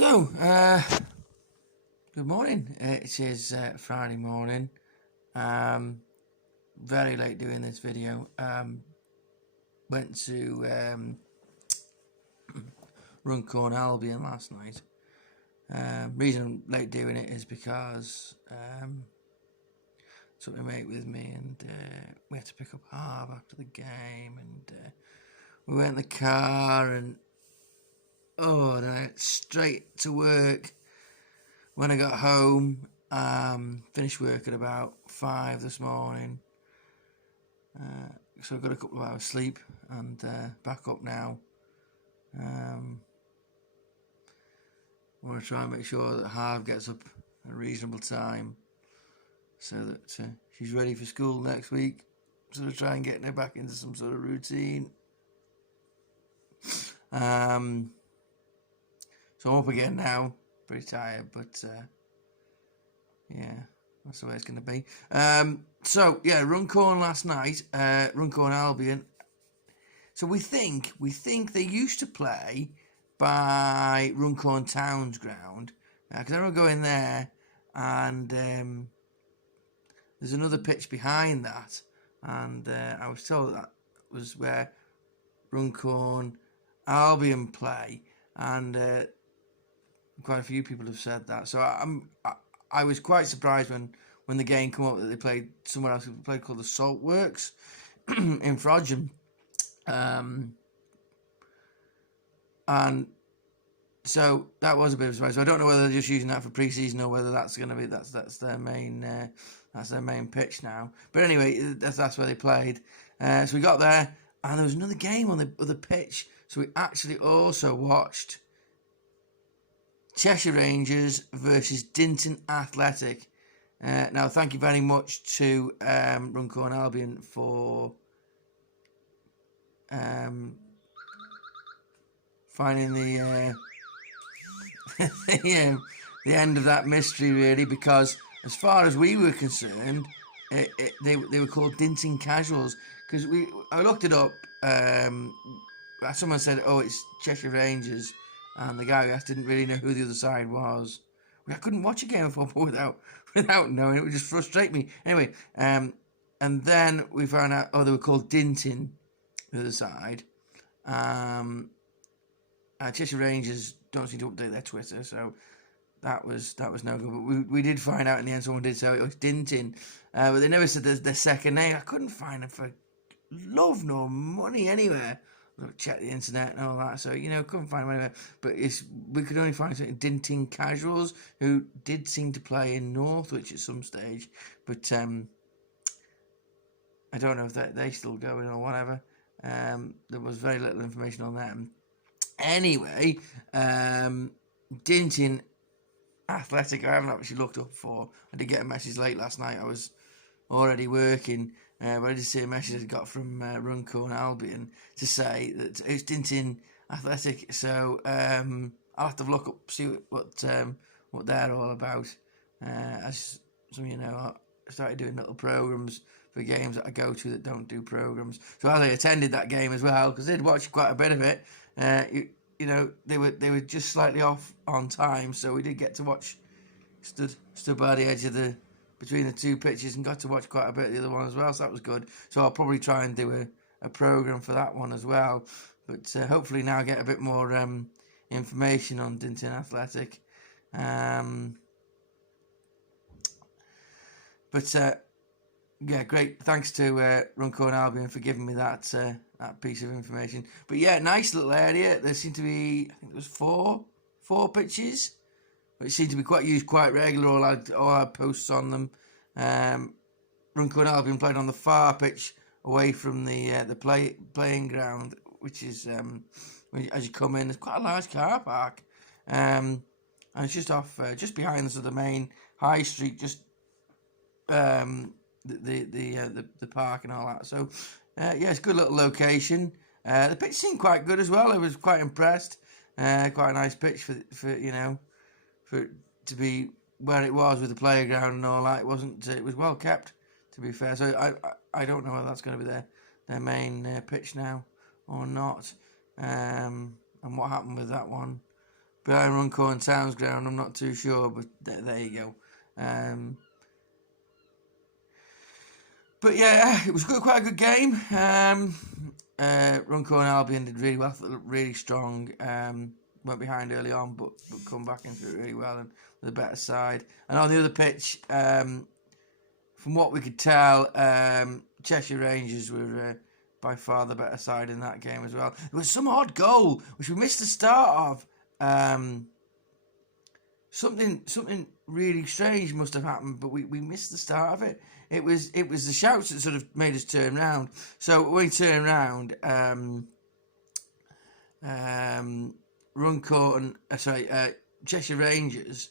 So, good morning. It is Friday morning. Very late doing this video. Went to Runcorn Albion last night. Reason I'm late doing it is because took my mate with me, and we had to pick up Harv after the game, and we went in the car, and then I went straight to work. When I got home, finished work at about 5 this morning, so I got a couple of hours sleep, and back up now. I want to try and make sure that Harv gets up at a reasonable time, so that she's ready for school next week. Sort of try and get her back into some sort of routine. So I'm up again now, pretty tired, but yeah, that's the way it's going to be. So yeah, Runcorn last night, Runcorn Albion. So we think they used to play by Runcorn Town's ground, because I don't go in there, and there's another pitch behind that, and I was told that was where Runcorn Albion play, and quite a few people have said that. So I was quite surprised when the game came up that they played somewhere else. They played called the Salt Works in Frodsham, and so that was a bit of a surprise. So I don't know whether they're just using that for pre-season or whether that's going to be that's their main pitch now. But anyway, that's where they played. So we got there, and there was another game on the other pitch. So we actually also watched Cheshire Rangers versus Ditton Athletic. Now, thank you very much to Runcorn Albion for finding the the end of that mystery, really, because as far as we were concerned, they were called Ditton Casuals, because I looked it up. Someone said, "Oh, it's Cheshire Rangers," and the guy who asked didn't really know who the other side was. I couldn't watch a game of football without knowing. It would just frustrate me. Anyway, and then we found out, they were called Ditton, the other side. Cheshire Rangers don't seem to update their Twitter, so that was no good. But we did find out in the end. Someone did say it was Ditton, but they never said their second name. I couldn't find it for love nor money anywhere. Check the internet and all that, so couldn't find them anywhere. But we could only find Ditton Casuals, who did seem to play in Northwich at some stage, but I don't know if they still going or whatever. There was very little information on them. Anyway, Ditton Athletic, I haven't actually looked up for. I did get a message late last night. I was already working, but I did see a message I got from Runcorn Albion to say that it's Ditton Athletic. So I'll have to look up, see what they're all about. As some of you know, I started doing little programs for games that I go to that don't do programs. So as I attended that game as well, because I'd watched quite a bit of it. They were just slightly off on time, so we did get to watch. Stood by the edge of between the two pitches and got to watch quite a bit of the other one as well, so that was good. So I'll probably try and do a program for that one as well, but hopefully now get a bit more information on Ditton Athletic. Yeah, great. Thanks to Runcorn Albion for giving me that piece of information. But yeah, nice little area. There seemed to be, I think it was four pitches, which seemed to be used quite regular. All had posts on them. Runcorn Albion played on the far pitch away from the playing ground, which is as you come in, there's quite a large car park, and it's just off just behind the main high street, just the park and all that. So yeah, it's a good little location. The pitch seemed quite good as well. I was quite impressed. Quite a nice pitch for it to be where it was with the playground and all that. It was well kept, to be fair. So I don't know whether that's going to be their main pitch now or not. And what happened with that one, behind Runcorn Town's ground. I'm not too sure, but there you go. But yeah, it was quite a good game. Runcorn Albion did really well, really strong. Went behind early on, but come back into it really well and with a better side. And on the other pitch, from what we could tell, Cheshire Rangers were by far the better side in that game as well. There was some odd goal which we missed the start of. Something really strange must have happened, but we missed the start of it. It was the shouts that sort of made us turn round. So when we turned round, Cheshire Rangers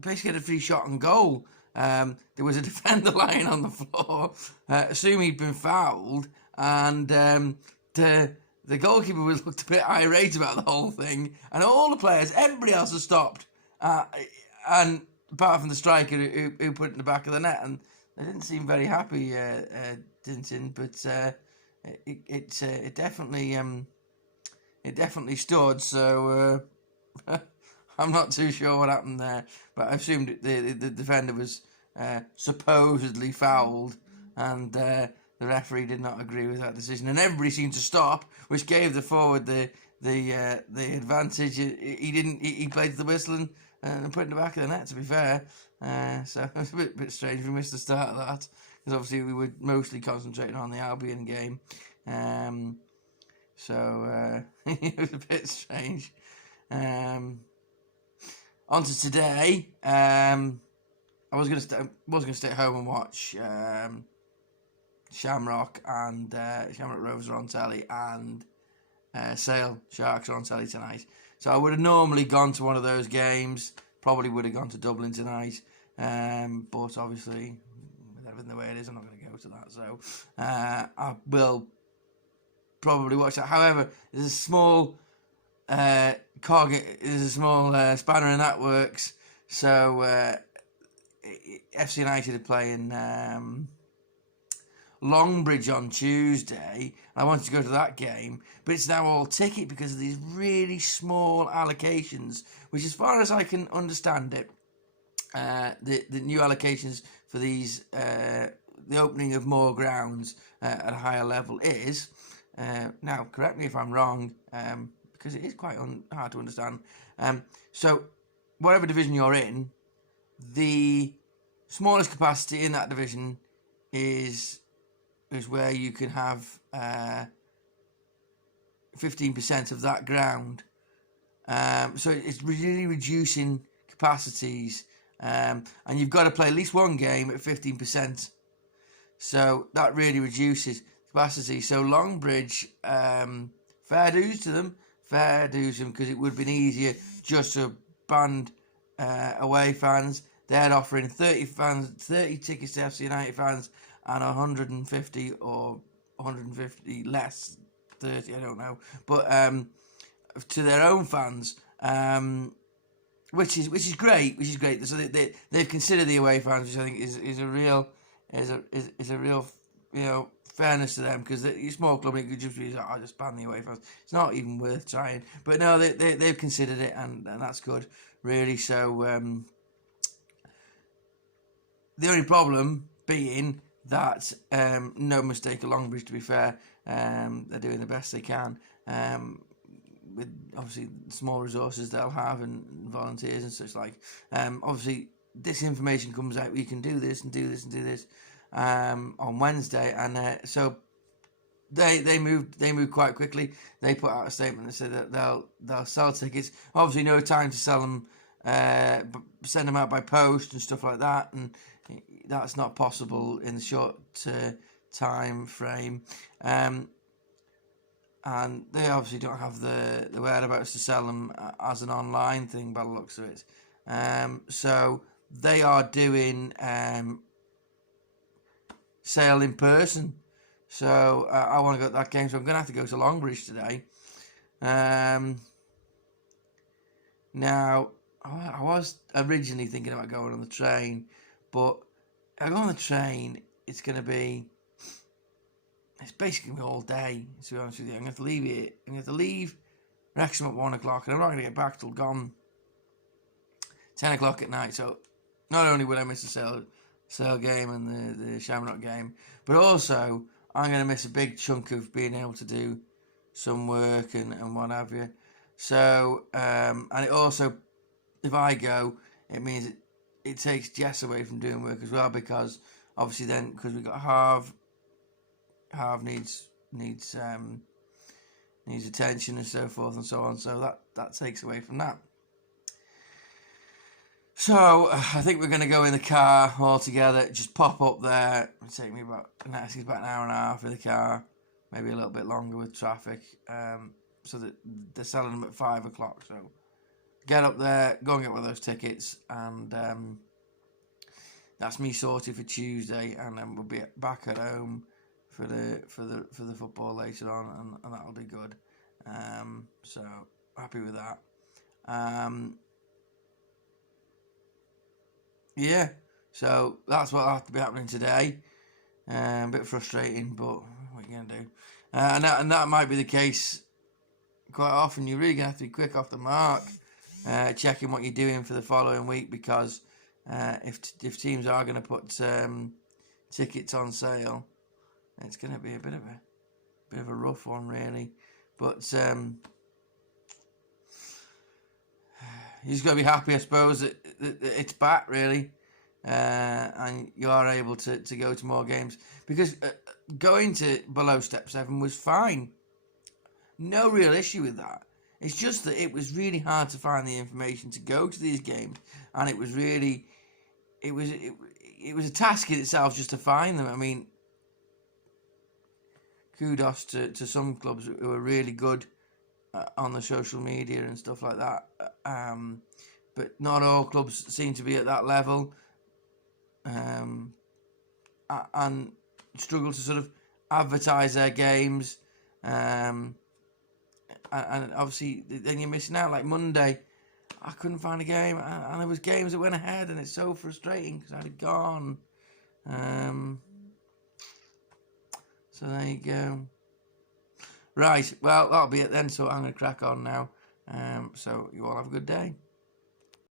basically had a free shot on goal. There was a defender lying on the floor, assuming he'd been fouled, and the goalkeeper looked a bit irate about the whole thing, and all the players, everybody else had stopped, and apart from the striker who put it in the back of the net, and they didn't seem very happy, Ditton, but it definitely stood. So I'm not too sure what happened there, but I assumed the defender was supposedly fouled, and the referee did not agree with that decision, and everybody seemed to stop, which gave the forward the advantage. He played the whistle and put it in the back of the net, to be fair. So it was a bit strange. We missed the start of that, because obviously we were mostly concentrating on the Albion game. So it was a bit strange. On to today. I was gonna stay at home and watch Shamrock Rovers are on telly, and Sale Sharks are on telly tonight. So I would have normally gone to one of those games. Probably would have gone to Dublin tonight. But obviously, with everything the way it is, I'm not going to go to that. So I will probably watch that. However, there's a small spanner in that works. So FC United are playing Longbridge on Tuesday. I wanted to go to that game, but it's now all ticket because of these really small allocations, which, as far as I can understand it, the new allocations for these, the opening of more grounds at a higher level is, now correct me if I'm wrong, because it is quite hard to understand. So whatever division you're in, the smallest capacity in that division is where you can have 15% of that ground. So it's really reducing capacities, and you've got to play at least one game at 15%. So that really reduces capacity. So Longbridge, fair dues to them, because it would have been easier just to ban away fans. They're offering 30 tickets to FC United fans, and 150 or 150 less, 30, I don't know, but to their own fans, which is great. So they've considered the away fans, which I think is a real fairness to them, because the small club, it could just be I just ban the away fans. It's not even worth trying, but no, they've considered it, and that's good, really. So the only problem being that, no mistake at Longbridge, to be fair, they're doing the best they can, with obviously small resources they'll have and volunteers and such like. Obviously this information comes out, you can do this and do this and do this on Wednesday, and so they moved quite quickly. They put out a statement that said that they'll sell tickets. Obviously no time to sell them, send them out by post and stuff like that, and that's not possible in the short time frame, and they obviously don't have the whereabouts to sell them as an online thing by the looks of it. So they are doing sale in person. So I want to go to that game, so I'm going to have to go to Longbridge today. Now, I was originally thinking about going on the train, but if I go on the train, it's basically all day, to be honest with you. I'm going to have to leave Wrexham at 1 o'clock, and I'm not going to get back till gone 10 o'clock at night. So not only will I miss the Sale game and the Shamrock game, but also I'm going to miss a big chunk of being able to do some work and what have you. So, and it also, if I go, it means it takes Jess away from doing work as well, because obviously then, because we've got Harv needs attention and so forth and so on, so that takes away from that. So I think we're going to go in the car all together, just pop up there. It'll take me about an hour and a half in the car, maybe a little bit longer with traffic. So that they're selling them at 5 o'clock. So get up there, go and get one of those tickets, and that's me sorted for Tuesday. And then we'll be back at home for the football later on, and that'll be good. So happy with that. Yeah, so that's what'll have to be happening today. A bit frustrating, but what are you going to do? And that might be the case quite often. You're really going to have to be quick off the mark, checking what you're doing for the following week, because if teams are going to put tickets on sale, it's going to be a bit of a rough one, really. But you just got to be happy, I suppose, that it's back, really, and you are able to go to more games, because going to below Step 7 was fine. No real issue with that. It's just that it was really hard to find the information to go to these games, and it was a task in itself just to find them. I mean, kudos to some clubs who are really good on the social media and stuff like that, but not all clubs seem to be at that level, and struggle to sort of advertise their games, and obviously then you're missing out. Like Monday, I couldn't find a game, and there was games that went ahead, and it's so frustrating because I'd have gone. So there you go. Right, well, that'll be it then, so I'm going to crack on now. So you all have a good day.